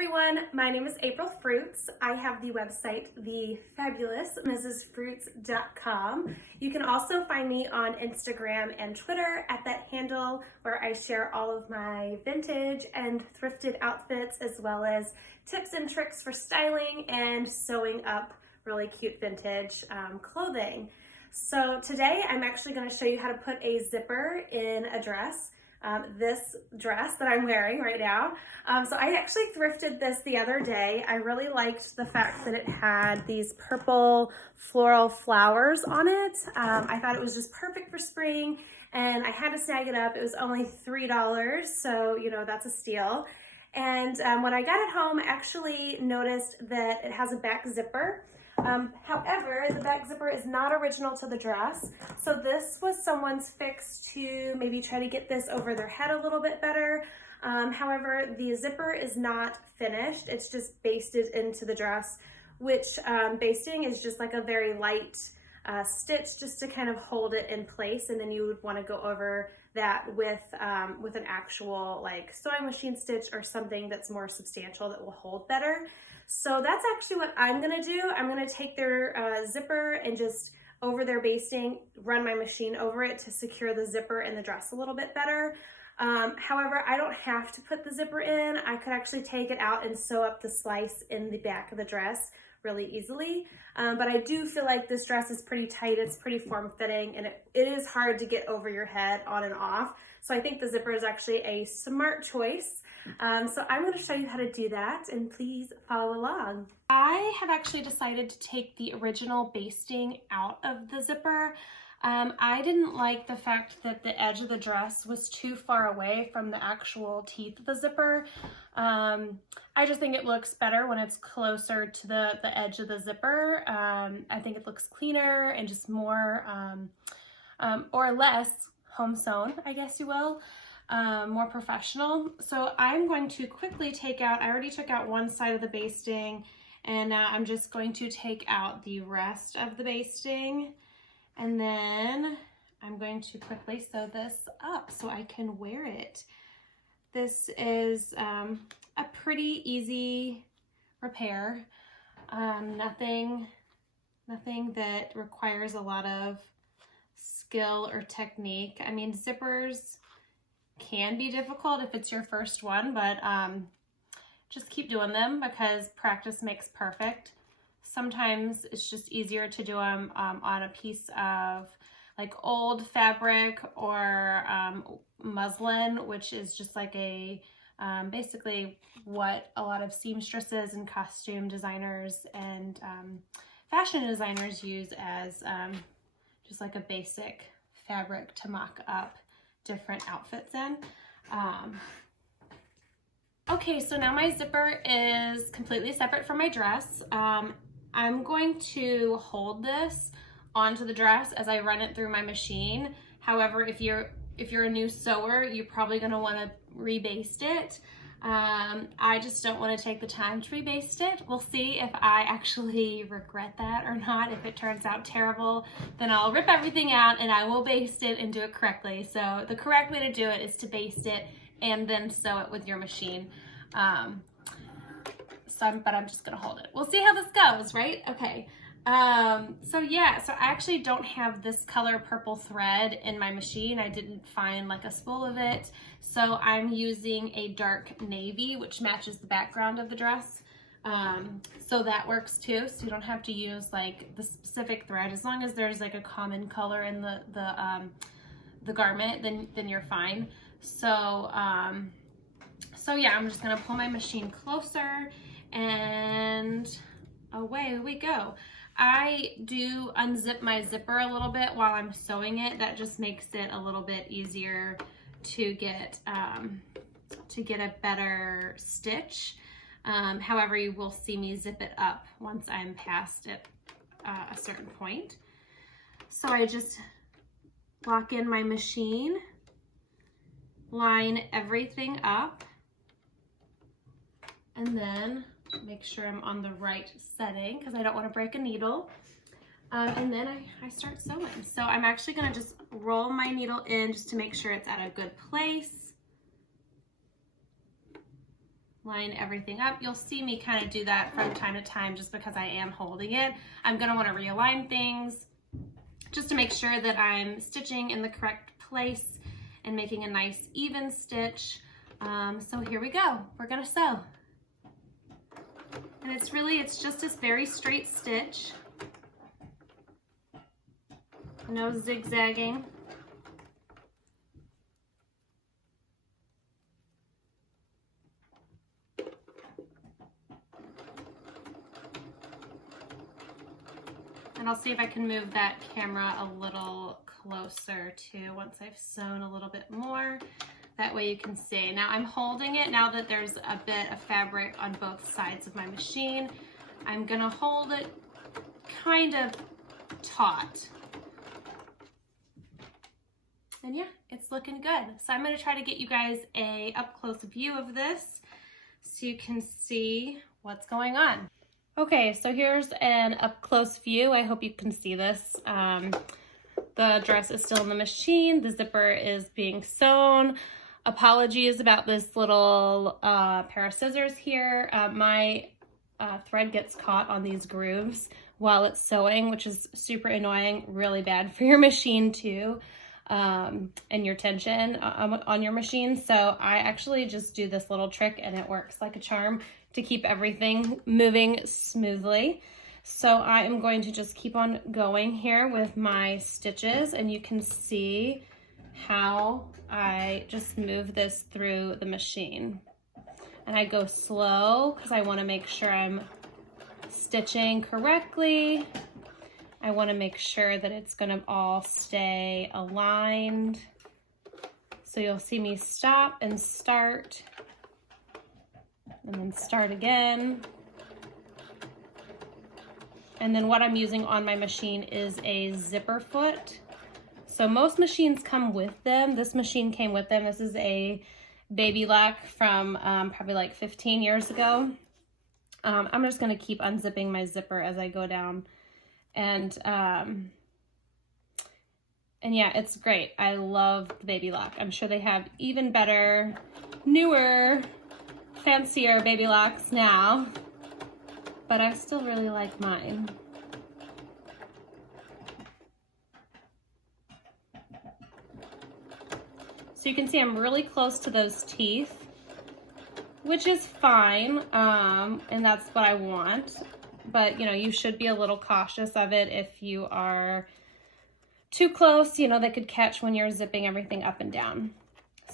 everyone, my name is April Fruits. I have the website, thefabulousmrsfruits.com. You can also find me on Instagram and Twitter at that handle where I share all of my vintage and thrifted outfits as well as tips and tricks for styling and sewing up really cute vintage clothing. So today I'm actually going to show you how to put a zipper in a dress. This dress that I'm wearing right now. So I actually thrifted this the other day. I really liked the fact that it had these purple floral flowers on it. I thought it was just perfect for spring and I had to snag it up. It was only $3, so you know, that's a steal. And when I got it home, I actually noticed that it has a back zipper. However, the back zipper is not original to the dress. So this was someone's fix to maybe try to get this over their head a little bit better. However, the zipper is not finished. It's just basted into the dress, which basting is just like a very light stitch just to kind of hold it in place. And then you would want to go over that with an actual like sewing machine stitch or something that's more substantial that will hold better. So that's actually what I'm gonna do. I'm gonna take their zipper and just over their basting, run my machine over it to secure the zipper in the dress a little bit better. However, I don't have to put the zipper in. I could actually take it out and sew up the slice in the back of the dress really easily. But I do feel like this dress is pretty tight, it's pretty form-fitting, and it is hard to get over your head on and off. So I think the zipper is actually a smart choice. So I'm going to show you how to do that, and please follow along. I have actually decided to take the original basting out of the zipper. I didn't like the fact that the edge of the dress was too far away from the actual teeth of the zipper. I just think it looks better when it's closer to the edge of the zipper. I think it looks cleaner and just more or less home sewn, I guess you will. More professional. So I'm going to quickly take out, I already took out one side of the basting, and now I'm just going to take out the rest of the basting, and then I'm going to quickly sew this up so I can wear it. This is a pretty easy repair. Nothing that requires a lot of skill or technique. I mean, zippers can be difficult if it's your first one, but just keep doing them because practice makes perfect. Sometimes it's just easier to do them on a piece of like old fabric or muslin, which is just like a basically what a lot of seamstresses and costume designers and fashion designers use as just like a basic fabric to mock up different outfits in. Okay, so now my zipper is completely separate from my dress. I'm going to hold this onto the dress as I run it through my machine. However, if you're a new sewer, you're probably going to want to rebaste it. I just don't want to take the time to rebaste it. We'll see if I actually regret that or not. If it turns out terrible, then I'll rip everything out and I will baste it and do it correctly. So the correct way to do it is to baste it and then sew it with your machine. But I'm just gonna hold it. We'll see how this goes, right? Okay. So yeah, so I actually don't have this color purple thread in my machine. I didn't find like a spool of it. So I'm using a dark navy, which matches the background of the dress. So that works too. So you don't have to use like the specific thread. As long as there's like a common color in the garment, then you're fine. So, so yeah, I'm just gonna pull my machine closer and away we go. I do unzip my zipper a little bit while I'm sewing it. That just makes it a little bit easier to get a better stitch. However, you will see me zip it up once I'm past it a certain point. So I just lock in my machine, line everything up, and then make sure I'm on the right setting because I don't want to break a needle. And then I start sewing. So I'm actually going to just roll my needle in just to make sure it's at a good place. line everything up. You'll see me kind of do that from time to time just because I am holding it. I'm going to want to realign things just to make sure that I'm stitching in the correct place and making a nice even stitch. So here we go. We're going to sew. And it's just this very straight stitch. No zigzagging. And I'll see if I can move that camera a little closer too once I've sewn a little bit more. That way you can see. Now I'm holding it, now that there's a bit of fabric on both sides of my machine, I'm gonna hold it kind of taut. And yeah, it's looking good. So I'm gonna try to get you guys a up-close view of this so you can see what's going on. Okay, so here's an up-close view. I hope you can see this. The dress is still in the machine. The zipper is being sewn. Apologies about this little pair of scissors here. My thread gets caught on these grooves while it's sewing, which is super annoying, really bad for your machine too, and your tension on your machine. So I actually just do this little trick and it works like a charm to keep everything moving smoothly. So I am going to just keep on going here with my stitches, and you can see how I just move this through the machine. And I go slow because I want to make sure I'm stitching correctly. I want to make sure that it's going to all stay aligned. So you'll see me stop and start, and then start again. And then what I'm using on my machine is a zipper foot. So most machines come with them. This machine came with them. This is a baby lock from probably like 15 years ago. I'm just gonna keep unzipping my zipper as I go down. And yeah, it's great. I love the baby lock. I'm sure they have even better, newer, fancier baby locks now, but I still really like mine. So you can see I'm really close to those teeth, which is fine, and that's what I want. But, you know, you should be a little cautious of it. If you are too close, you know, they could catch when you're zipping everything up and down.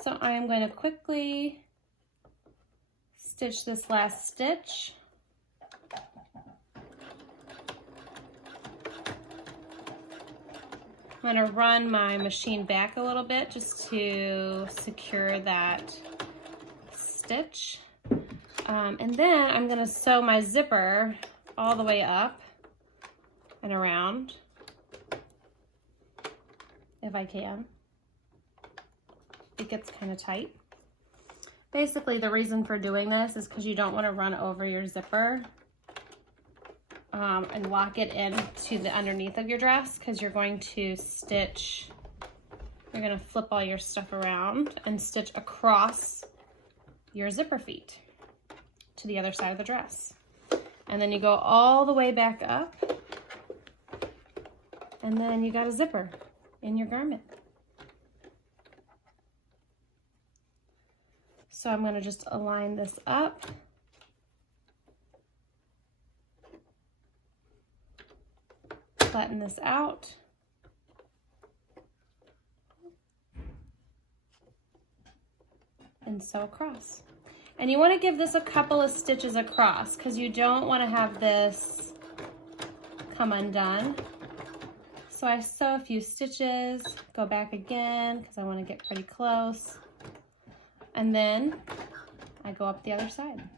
So I am going to quickly stitch this last stitch. I'm going to run my machine back a little bit just to secure that stitch. And then I'm going to sew my zipper all the way up and around, if I can. It gets kind of tight. Basically, the reason for doing this is because you don't want to run over your zipper and lock it into the underneath of your dress, because you're going to stitch, you're going to flip all your stuff around and stitch across your zipper feet to the other side of the dress. And then you go all the way back up, and then you got a zipper in your garment. So I'm going to just align this up. Flatten this out. And sew across. And you want to give this a couple of stitches across because you don't want to have this come undone. So I sew a few stitches, go back again because I want to get pretty close. And then I go up the other side.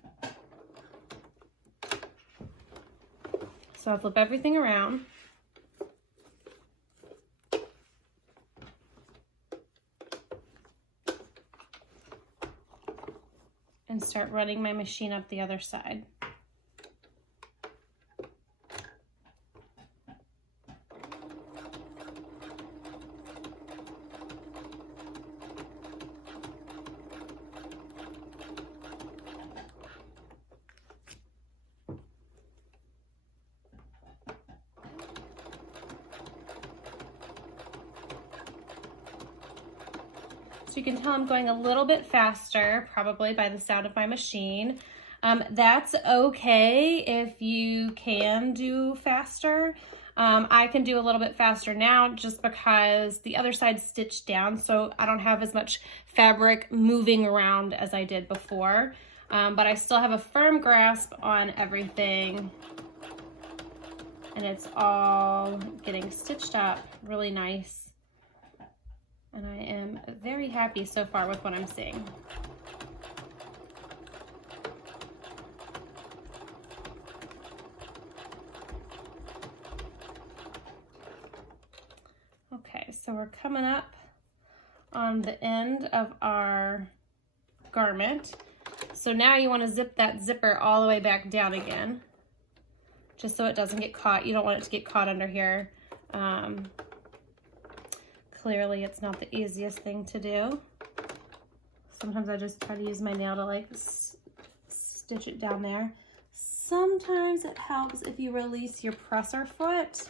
So I'll flip everything around. And start running my machine up the other side. So you can tell I'm going a little bit faster, probably by the sound of my machine. That's okay if you can do faster. I can do a little bit faster now just because the other side's stitched down, so I don't have as much fabric moving around as I did before. But I still have a firm grasp on everything, and it's all getting stitched up really nice. And I am very happy so far with what I'm seeing. Okay, so we're coming up on the end of our garment. So now you want to zip that zipper all the way back down again, just so it doesn't get caught. You don't want it to get caught under here. Clearly it's not the easiest thing to do. Sometimes I just try to use my nail to like stitch it down there. Sometimes it helps if you release your presser foot,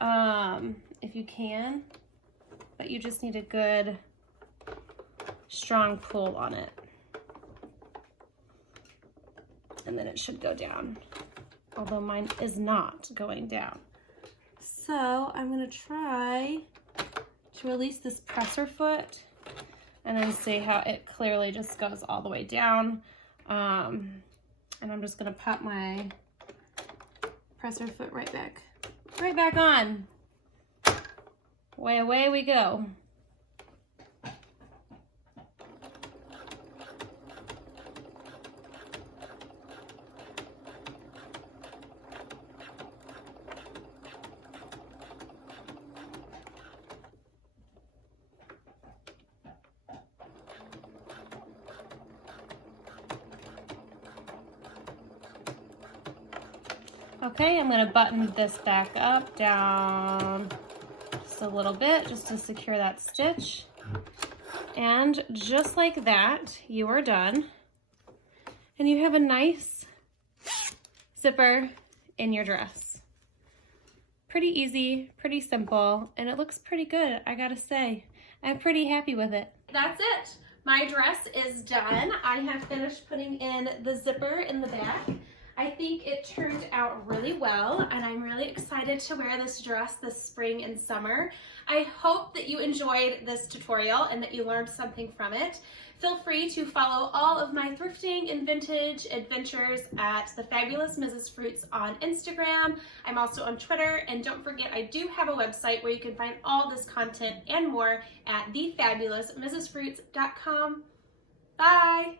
if you can, but you just need a good strong pull on it. And then it should go down, although mine is not going down. So I'm gonna try to release this presser foot and then see how it clearly just goes all the way down. And I'm just gonna pop my presser foot right back on. Away we go. Okay, I'm going to button this back up, down just a little bit, just to secure that stitch. And just like that, you are done. And you have a nice zipper in your dress. Pretty easy, pretty simple, and it looks pretty good, I gotta say. I'm pretty happy with it. That's it. My dress is done. I have finished putting in the zipper in the back. I think it turned out really well, and I'm really excited to wear this dress this spring and summer. I hope that you enjoyed this tutorial and that you learned something from it. Feel free to follow all of my thrifting and vintage adventures at The Fabulous Mrs. Fruits on Instagram. I'm also on Twitter, and don't forget I do have a website where you can find all this content and more at thefabulousmrsfruits.com. Bye!